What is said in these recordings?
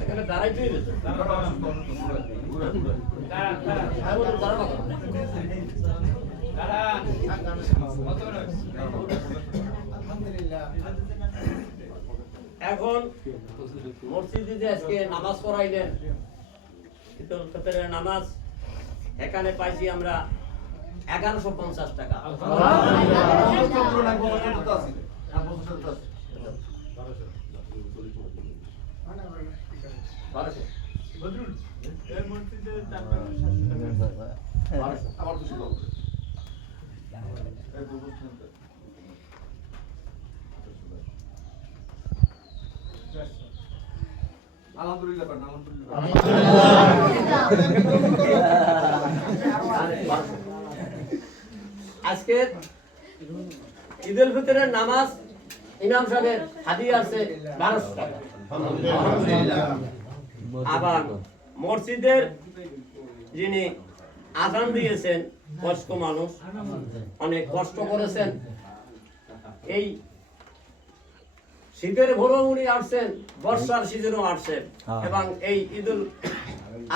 এখানে দাঁড়াই তুই এখন মসজিদে যে আজকে নামাজ পড়াইলেন ঈদুল ফিতরের নামাজ এখানে পাইছি আমরা 1150 টাকা। আলহামদুলিল্লাহ আজকে ঈদুল ফিতরের নামাজ ইমাম সাহেবের হাদিয়া আছে 1200 টাকা। আবার মসজিদের যিনি আযান দিয়েছেন বয়স্ক মানুষ অনেক কষ্ট করেছেন, এই শীতের ভোরও উনি আসছেন, বর্ষার সিজনেও আসছেন এবং এই ঈদুল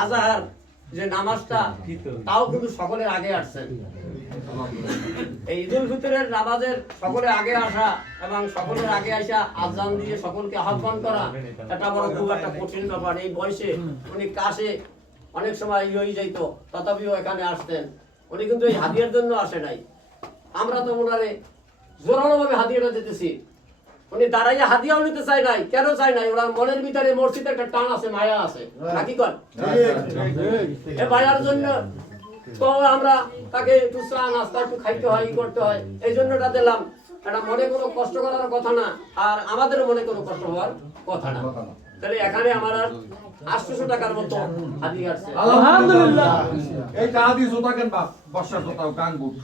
আজহার যে নামাজটা তাও কিন্তু সকলের আগে আসছেন। এই ঈদুল ফিতরের নামাজের সকলের আগে আসা এবং সকলের আগে আসা আযান দিয়ে সকলকে আহ্বান করা এটা বড় খুব একটা কঠিন ব্যাপার। এই বয়সে উনি কাশে অনেক সময় হয়ে যাইতো, তথাপিও এখানে আসতেন। উনি কিন্তু এই হাদিয়ার জন্য আসে নাই, আমরা তো ওনারে জোরালো ভাবে হাদিয়াটা দিতেছি। উনি দাঁড়াইয়া হাদিয়াও নিতে চাই নাই। কেন চাই নাই? ওনার মনের ভিতরে মসজিদের একটা টান আছে, মায়া আছে, নাকি কন? এই মায়ার জন্য তো আমরা তাকে একটু চা নাস্তা একটু খাইতে হয়, করতে হয়, এই জন্য এটা দিলাম। এটা মনে কোনো কষ্ট করার কথা না, আর আমাদের মনে কোনো কষ্ট হওয়ার কথা না। তাহলে এখানে আমার 800 টাকার মতো হাদিয়া আসছে। আলহামদুলিল্লাহ। এই টাকা দিয়ে জুতা কেন বাপ? বর্ষার জুতাও কান বুট।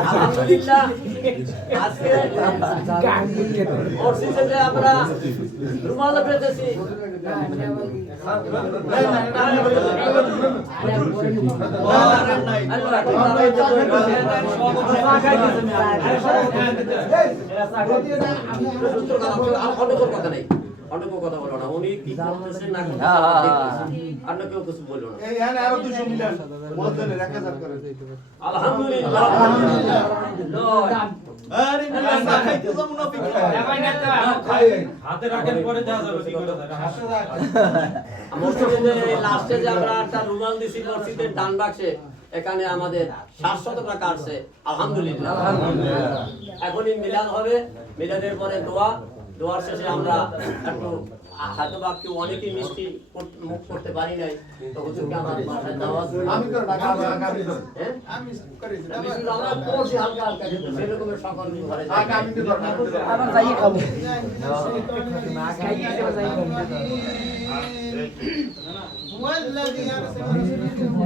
আলহামদুলিল্লাহ। আজকে মসজিদে আমরা রুমাল পেতেছি। কথা নেই, অনেক কথা বলো না। উনি কি করতেছে না আর না কেউ কিছু বললো না। আলহামদুলিল্লাহ। লাস্টে যে আমরা একটা রুমাল দিছি মসজিদের ডান বাক্সে, এখানে আমাদের 700 টাকা আসছে। আলহামদুলিল্লাহ। এখনই মিলাদ হবে, মিলাদের পরে দোয়ার শেষে আমরা একটু হাতে বাক্য অনেকেই মিষ্টি মুখ করতে পারি নাই, তো হুজুরকে আমার বাসায় দাওয়াত আমরা করছি হালকা হালকা, কিন্তু সেরকমের সকল ঘরে